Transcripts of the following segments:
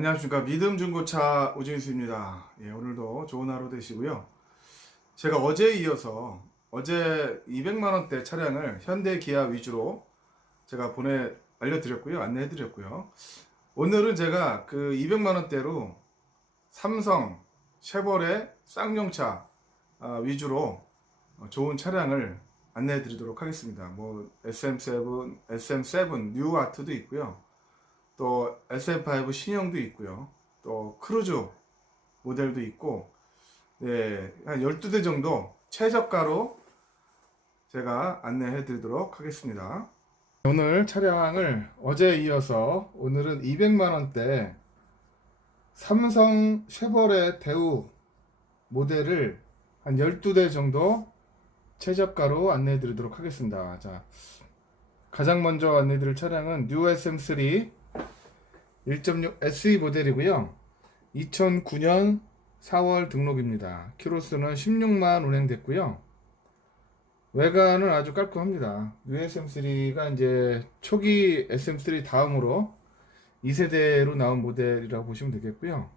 안녕하십니까 믿음 중고차 오진수입니다. 예, 오늘도 좋은 하루 되시고요. 제가 어제에 이어서 어제 200만 원대 차량을 현대 기아 위주로 제가 보내 알려드렸고요, 안내해드렸고요. 오늘은 제가 그 200만 원대로 삼성, 쉐보레, 쌍용차 아, 위주로 어, 좋은 차량을 안내해드리도록 하겠습니다. 뭐 SM7, SM7 뉴 아트도 있고요. 또 SM5 신형도 있고요. 또 크루즈 모델도 있고, 네, 한 12대 정도 최저가로 제가 안내해 드리도록 하겠습니다. 오늘 차량을 어제에 이어서 오늘은 200만 원대 삼성 쉐보레 대우 모델을 한 12대 정도 최저가로 안내해 드리도록 하겠습니다. 자, 가장 먼저 안내해 드릴 차량은 뉴 SM3 1.6 SE 모델이고요. 2009년 4월 등록입니다. 키로수는 16만 운행됐고요. 외관은 아주 깔끔합니다. USM3가 이제 초기 SM3 다음으로 2세대로 나온 모델이라고 보시면 되겠고요.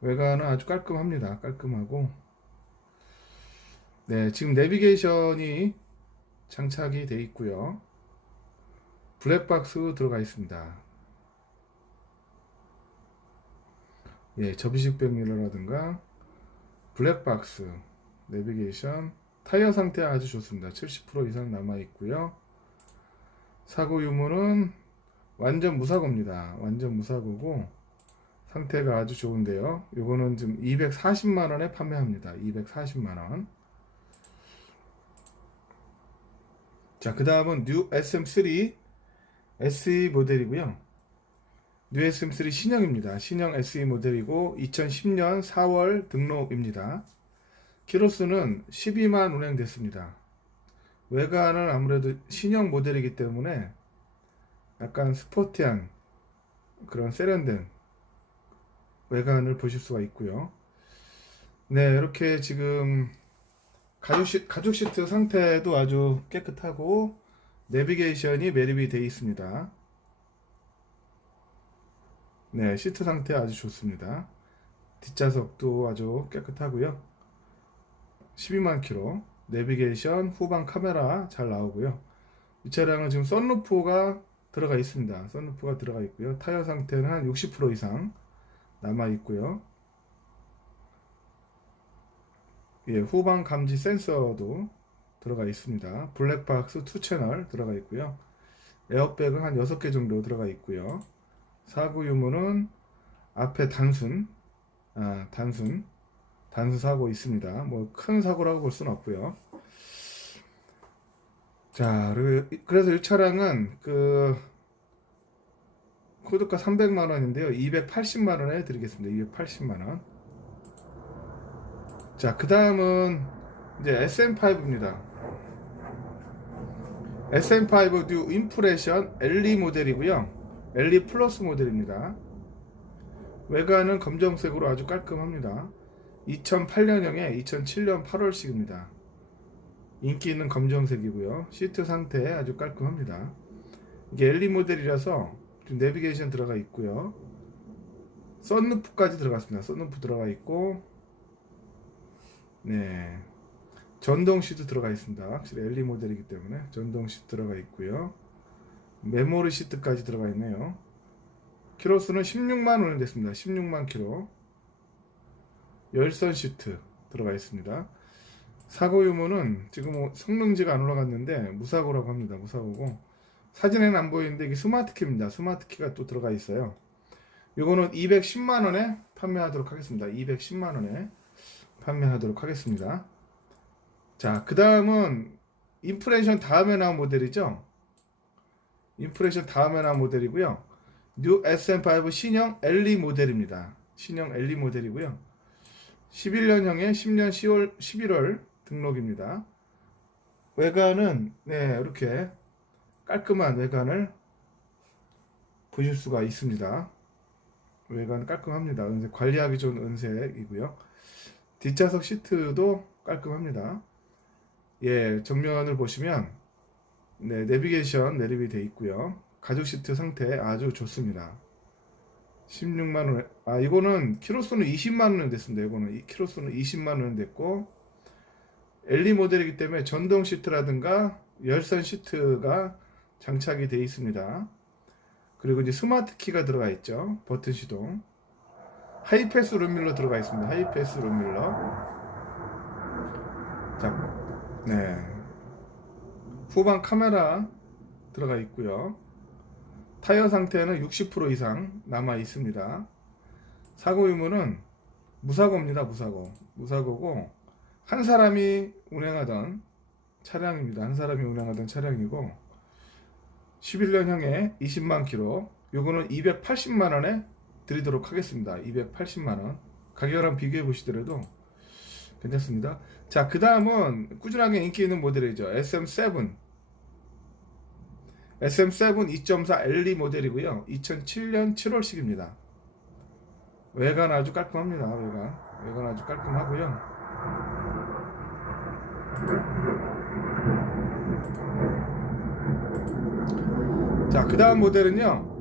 외관은 아주 깔끔합니다. 깔끔하고. 네, 지금 내비게이션이 장착이 되어 있고요. 블랙박스 들어가 있습니다. 예, 접이식 백밀러라든가 블랙박스, 내비게이션, 타이어 상태 아주 좋습니다. 70% 이상 남아 있고요. 사고 유무는 완전 무사고입니다. 완전 무사고고 상태가 아주 좋은데요. 요거는 지금 240만 원에 판매합니다. 240만 원. 자, 그 다음은 뉴 SM3 SE 모델이고요. 뉴 SM3 신형입니다. 신형 SE 모델이고 2010년 4월 등록입니다. 키로수는 12만 운행됐습니다. 외관은 아무래도 신형 모델이기 때문에 약간 스포티한 그런 세련된 외관을 보실 수가 있고요. 네, 이렇게 지금 가죽, 시, 가죽 시트 상태도 아주 깨끗하고 내비게이션이 매립이 되어 있습니다. 네, 시트 상태 아주 좋습니다. 뒷좌석도 아주 깨끗하고요. 12만 킬로, 내비게이션, 후방 카메라 잘 나오고요. 이 차량은 지금 썬루프가 들어가 있습니다. 썬루프가 들어가 있고요. 타이어 상태는 한 60% 이상 남아 있고요. 예, 후방 감지 센서도 들어가 있습니다. 블랙박스 2채널 들어가 있고요. 에어백은 한 6개 정도 들어가 있고요. 사고 유무는 앞에 단순, 아, 단순, 단순 사고 있습니다. 뭐 큰 사고라고 볼 수는 없고요. 자, 그래서 이 차량은 그 코드가 300만 원인데요. 280만 원에 드리겠습니다. 280만 원. 자, 그 다음은 이제 SM5입니다. SM5 뉴 인프레션 LE 모델이고요. LE 플러스 모델입니다. 외관은 검정색으로 아주 깔끔합니다. 2008년형에 2007년 8월식입니다. 인기 있는 검정색이고요. 시트 상태 아주 깔끔합니다. 이게 LE 모델이라서 지금 내비게이션 들어가 있고요. 썬루프까지 들어갔습니다. 썬루프 들어가 있고 네. 전동 시트 들어가 있습니다. 확실히 LE 모델이기 때문에 전동 시트 들어가 있고요. 메모리 시트까지 들어가 있네요. 키로수는 16만 원이 됐습니다. 16만 키로. 열선 시트 들어가 있습니다. 사고 유무는 지금 뭐 성능지가 안 올라갔는데 무사고라고 합니다. 무사고고 사진에는 안 보이는데 이게 스마트 키입니다. 스마트 키가 또 들어가 있어요. 이거는 210만 원에 판매하도록 하겠습니다. 210만 원에 판매하도록 하겠습니다. 자, 그 다음은 인프레션 다음에 나온 모델이죠. 인프레션 다음에 나온 모델이고요. 뉴 SM5 신형 LE 모델입니다. 신형 LE 모델이고요. 11년형에 10년 10월 11월 등록입니다. 외관은 네, 이렇게 깔끔한 외관을 보실 수가 있습니다. 외관 깔끔합니다. 은색, 관리하기 좋은 은색이고요. 뒷좌석 시트도 깔끔합니다. 예, 정면을 보시면 네, 내비게이션 내립이 되어 있고요. 가죽 시트 상태 아주 좋습니다. 16만 원. 아 이거는 키로수는 20만 원 됐습니다. 이거는 이 키로수는 20만 원 됐고 엘리 모델이기 때문에 전동 시트라든가 열선 시트가 장착이 되어 있습니다. 그리고 이제 스마트 키가 들어가 있죠. 버튼 시동. 하이패스 룸밀러 들어가 있습니다. 하이패스 룸밀러. 자, 네. 후방 카메라 들어가 있고요. 타이어 상태는 60% 이상 남아 있습니다. 사고 유무는 무사고입니다. 무사고. 무사고고 한 사람이 운행하던 차량입니다. 한 사람이 운행하던 차량이고 11년형에 20만 킬로. 요거는 280만 원에 드리도록 하겠습니다. 280만 원. 가격이랑 비교해 보시더라도 괜찮습니다. 자, 그 다음은 꾸준하게 인기 있는 모델이죠. SM7. SM7 2.4 LE 모델이고요. 2007년 7월식입니다. 외관 아주 깔끔합니다. 외관. 외관 아주 깔끔하고요. 자, 그 다음 모델은요.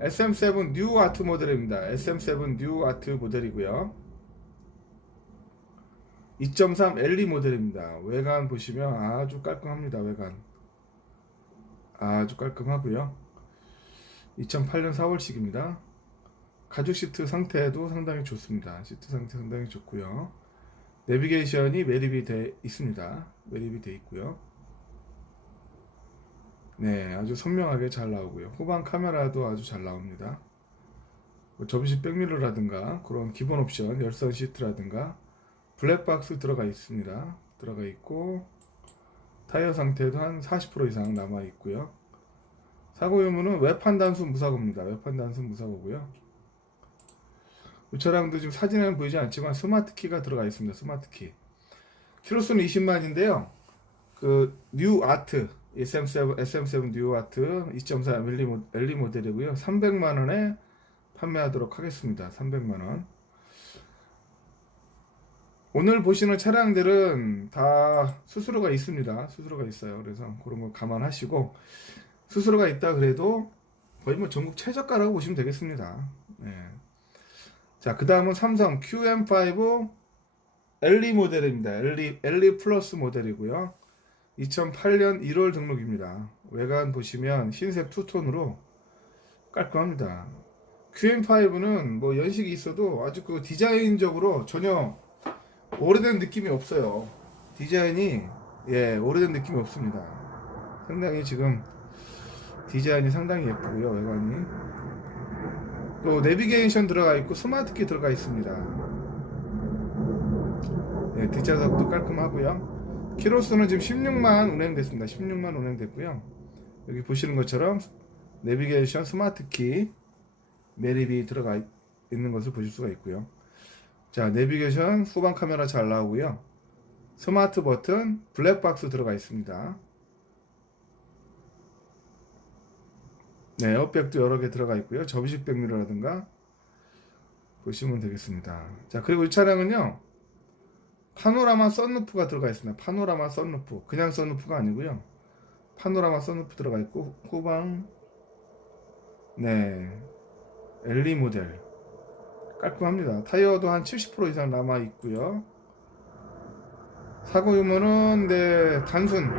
SM7 뉴 아트 모델입니다. SM7 뉴 아트 모델이고요. 2.3 LE 모델입니다. 외관 보시면 아주 깔끔합니다. 외관. 아주 깔끔하고요. 2008년 4월식입니다. 가죽 시트 상태도 상당히 좋습니다. 시트 상태 상당히 좋고요. 내비게이션이 매립이 돼 있습니다. 매립이 돼 있고요. 네, 아주 선명하게 잘 나오고요. 후방 카메라도 아주 잘 나옵니다. 뭐 접이식 백밀러라든가 그런 기본 옵션 열선 시트라든가 블랙박스 들어가 있습니다. 들어가 있고 타이어 상태도 한 40% 이상 남아 있고요. 사고 유무는 외판 단순 무사고입니다. 외판 단순 무사고고요. 이 차량도 지금 사진에는 보이지 않지만 스마트 키가 들어가 있습니다. 스마트 키. 키로수는 20만인데요. 그 뉴 아트 SM7 SM7 뉴 아트 2.4 LE 모- LE 모델이고요. 300만 원에 판매하도록 하겠습니다. 300만 원. 오늘 보시는 차량들은 다 수수료가 있습니다. 수수료가 있어요. 그래서 그런 거 감안하시고 수수료가 있다 그래도 거의 뭐 전국 최저가라고 보시면 되겠습니다. 네. 자, 그 다음은 삼성 QM5 LE 모델입니다. LE, LE 플러스 모델이고요. 2008년 1월 등록입니다. 외관 보시면 흰색 투톤으로 깔끔합니다. QM5는 뭐 연식이 있어도 아주 그 디자인적으로 전혀 오래된 느낌이 없어요. 디자인이 예 오래된 느낌이 없습니다. 상당히 지금 디자인이 상당히 예쁘고요 외관이 또 내비게이션 들어가 있고 스마트키 들어가 있습니다. 예, 뒷좌석도 깔끔하고요. 키로수는 지금 16만 운행됐습니다. 16만 운행됐고요. 여기 보시는 것처럼 내비게이션 스마트키 매립이 들어가 있- 있는 것을 보실 수가 있고요. 자, 내비게이션 후방 카메라 잘 나오고요. 스마트 버튼 블랙박스 들어가 있습니다. 네, 에어백도 여러 개 들어가 있고요. 접이식 백미러라든가 보시면 되겠습니다. 자, 그리고 이 차량은요. 파노라마 썬루프가 들어가 있습니다. 파노라마 썬루프. 그냥 썬루프가 아니고요. 파노라마 썬루프 들어가 있고 후방 네. 엘리 모델 깔끔합니다. 타이어도 한 70% 이상 남아 있고요. 사고 유무는 네 단순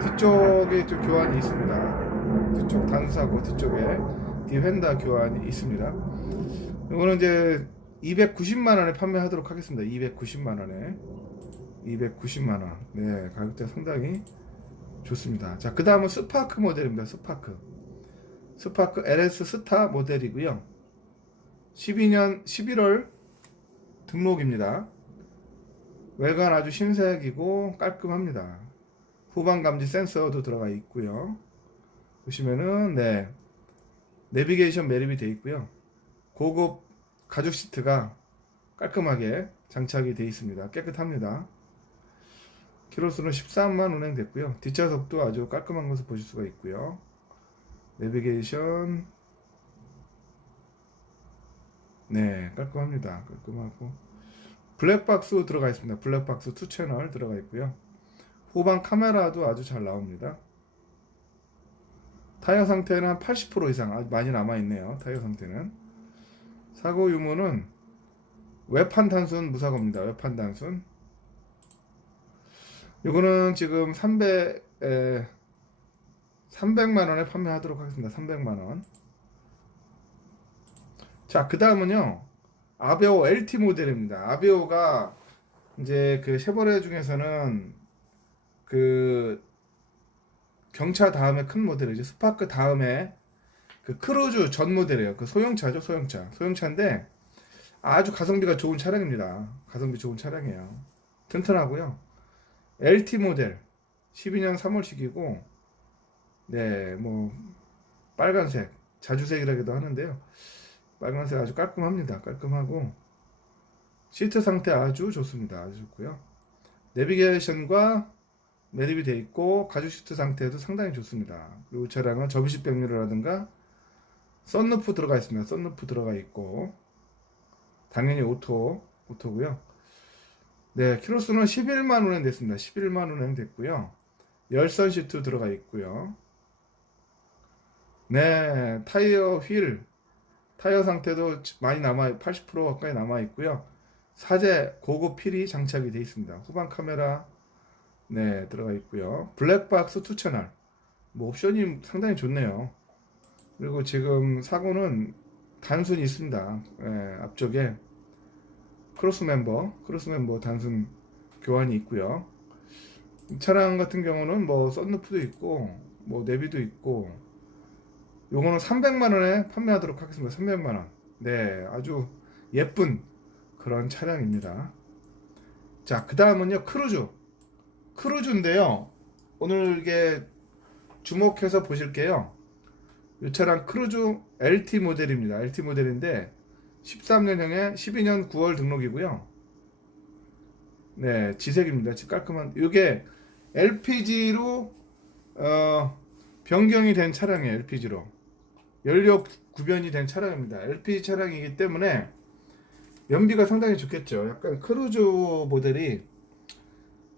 뒤쪽에 좀 교환이 있습니다. 뒤쪽 단사고 뒤쪽에 디펜다 교환이 있습니다. 이거는 이제 290만 원에 판매하도록 하겠습니다. 290만 원에 290만 원. 네 가격대 상당히 좋습니다. 자, 그 다음은 스파크 모델입니다. 스파크. 스파크 LS 스타 모델이고요. 12년 11월 등록입니다. 외관 아주 신색이고 깔끔합니다. 후방 감지 센서도 들어가 있고요. 보시면은 네 내비게이션 매립이 되어 있고요. 고급 가죽 시트가 깔끔하게 장착이 되어 있습니다. 깨끗합니다. 키로수는 13만 운행됐고요. 뒷좌석도 아주 깔끔한 것을 보실 수가 있고요. 내비게이션 네 깔끔합니다. 깔끔하고 블랙박스 들어가 있습니다. 블랙박스 2 채널 들어가 있고요. 후방 카메라도 아주 잘 나옵니다. 타이어 상태는 한 80% 이상 많이 남아 있네요. 타이어 상태는 사고 유무는 외판 단순 무사고입니다. 외판 단순. 이거는 지금 300 에, 300만 원에 판매하도록 하겠습니다. 300만 원. 자, 그 다음은요. 아베오 LT 모델입니다. 아베오가 이제 그 쉐보레 중에서는 그 경차 다음에 큰 모델이죠. 스파크 다음에 그 크루즈 전 모델이에요. 그 소형차죠, 소형차. 소형차인데 아주 가성비가 좋은 차량입니다. 가성비 좋은 차량이에요. 튼튼하고요. LT 모델 12년 3월식이고 네, 뭐 빨간색, 자주색이라고도 하는데요. 빨간색 아주 깔끔합니다. 깔끔하고 시트 상태 아주 좋습니다. 아주 좋고요. 내비게이션과 매립이 되어 있고 가죽 시트 상태도 상당히 좋습니다. 그리고 이 차량은 접이식 백미러라든가 썬루프 들어가 있습니다. 썬루프 들어가 있고 당연히 오토 오토고요. 네, 키로수는 11만 원에 됐습니다. 11만 원에 됐고요. 열선 시트 들어가 있고요. 네, 타이어 휠 타이어 상태도 많이 남아 80% 가까이 남아 있고요. 사제 고급 필이 장착이 되어 있습니다. 후방 카메라 네 들어가 있고요. 블랙박스 투 채널 뭐 옵션이 상당히 좋네요. 그리고 지금 사고는 단순히 있습니다. 예, 앞쪽에 크로스 멤버 크로스 멤버 단순 교환이 있고요. 이 차량 같은 경우는 뭐 썬루프도 있고 뭐 내비도 있고 요거는 300만 원에 판매하도록 하겠습니다. 300만 원. 네, 아주 예쁜 그런 차량입니다. 자, 그 다음은요, 크루즈. 크루즈인데요. 오늘 이게 주목해서 보실게요. 이 차량 크루즈 LT 모델입니다. LT 모델인데 13년형에 12년 9월 등록이고요. 네, 지색입니다. 지 깔끔한. 이게 LPG로 어, 변경이 된 차량이에요. LPG로. 연료 구변이 된 차량입니다. LPG 차량이기 때문에 연비가 상당히 좋겠죠. 약간 크루즈 모델이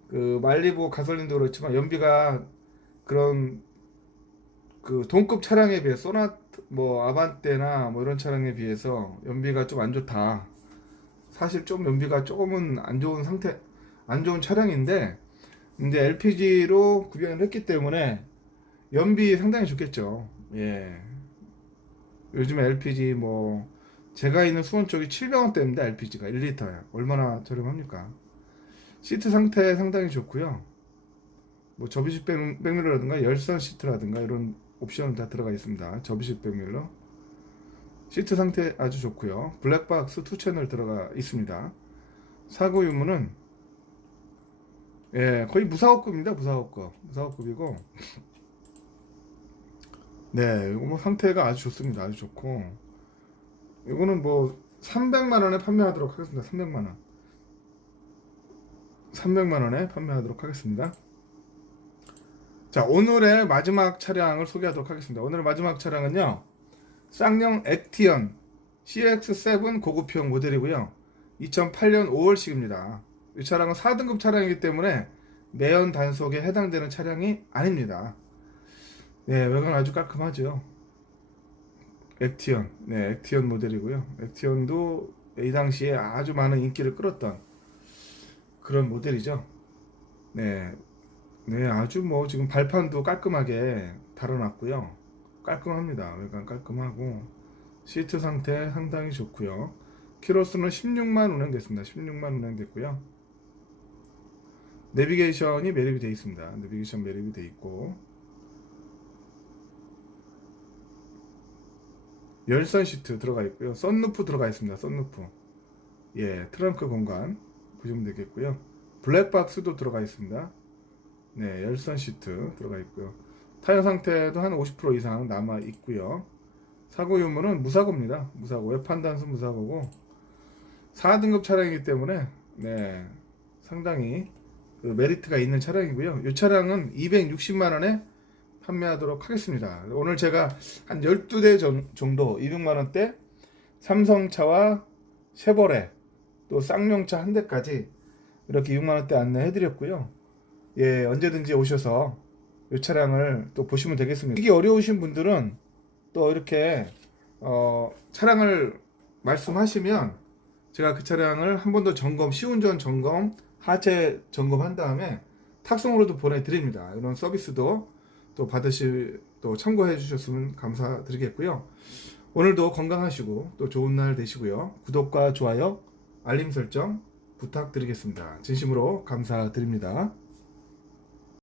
그 말리부 가솔린도 그렇지만 연비가 그런 그 동급 차량에 비해 소나트 뭐 아반떼나 뭐 이런 차량에 비해서 연비가 좀 안 좋다. 사실 좀 연비가 조금은 안 좋은 상태 안 좋은 차량인데 근데 LPG로 구변을 했기 때문에 연비 상당히 좋겠죠. 예. 요즘에 LPG 뭐 제가 있는 수원 쪽이 700원대입니다. LPG가 1리터에 얼마나 저렴합니까? 시트 상태 상당히 좋고요. 뭐 접이식 백- 백밀러라든가 열선 시트라든가 이런 옵션은 다 들어가 있습니다. 접이식 백밀러 시트 상태 아주 좋고요. 블랙박스 투 채널 들어가 있습니다. 사고 유무는 예 거의 무사고급입니다. 무사고급 무사고급이고 네, 이거 뭐 상태가 아주 좋습니다. 아주 좋고 이거는 뭐 300만 원에 판매하도록 하겠습니다. 300만 원. 300만 원에 판매하도록 하겠습니다. 자, 오늘의 마지막 차량을 소개하도록 하겠습니다. 오늘의 마지막 차량은요. 쌍용 액티언 CX7 고급형 모델이고요. 2008년 5월식입니다. 이 차량은 4등급 차량이기 때문에 내연 단속에 해당되는 차량이 아닙니다. 네, 외관 아주 깔끔하죠. 액티언, 네, 액티언 모델이고요. 액티언도 이 당시에 아주 많은 인기를 끌었던 그런 모델이죠. 네, 네, 아주 뭐 지금 발판도 깔끔하게 달아놨고요. 깔끔합니다. 외관 깔끔하고 시트 상태 상당히 좋고요. 키로수는 16만 운행됐습니다. 16만 운행됐고요. 내비게이션이 매립이 되어 있습니다. 내비게이션 매립이 되어 있고 열선 시트 들어가 있고요. 썬루프 들어가 있습니다. 썬루프. 예, 트렁크 공간 보시면 되겠고요. 블랙박스도 들어가 있습니다. 네, 열선 시트 들어가 있고요. 타이어 상태도 한 50% 이상 남아 있고요. 사고 유무는 무사고입니다. 무사고. 외판 단수 무사고고 4등급 차량이기 때문에 네, 상당히 그 메리트가 있는 차량이고요. 이 차량은 260만 원에 판매하도록 하겠습니다. 오늘 제가 한 12대 정- 정도 200만 원대 삼성차와 쉐보레 또 쌍용차 한 대까지 이렇게 6만 원대 안내해 드렸고요. 예, 언제든지 오셔서 이 차량을 또 보시면 되겠습니다. 이게 어려우신 분들은 또 이렇게 어, 차량을 말씀하시면 제가 그 차량을 한 번 더 점검, 시운전 점검, 하체 점검한 다음에 탁송으로도 보내드립니다. 이런 서비스도 또 받으실 또 참고해 주셨으면 감사드리겠고요. 오늘도 건강하시고 또 좋은 날 되시고요. 구독과 좋아요, 알림 설정 부탁드리겠습니다. 진심으로 감사드립니다.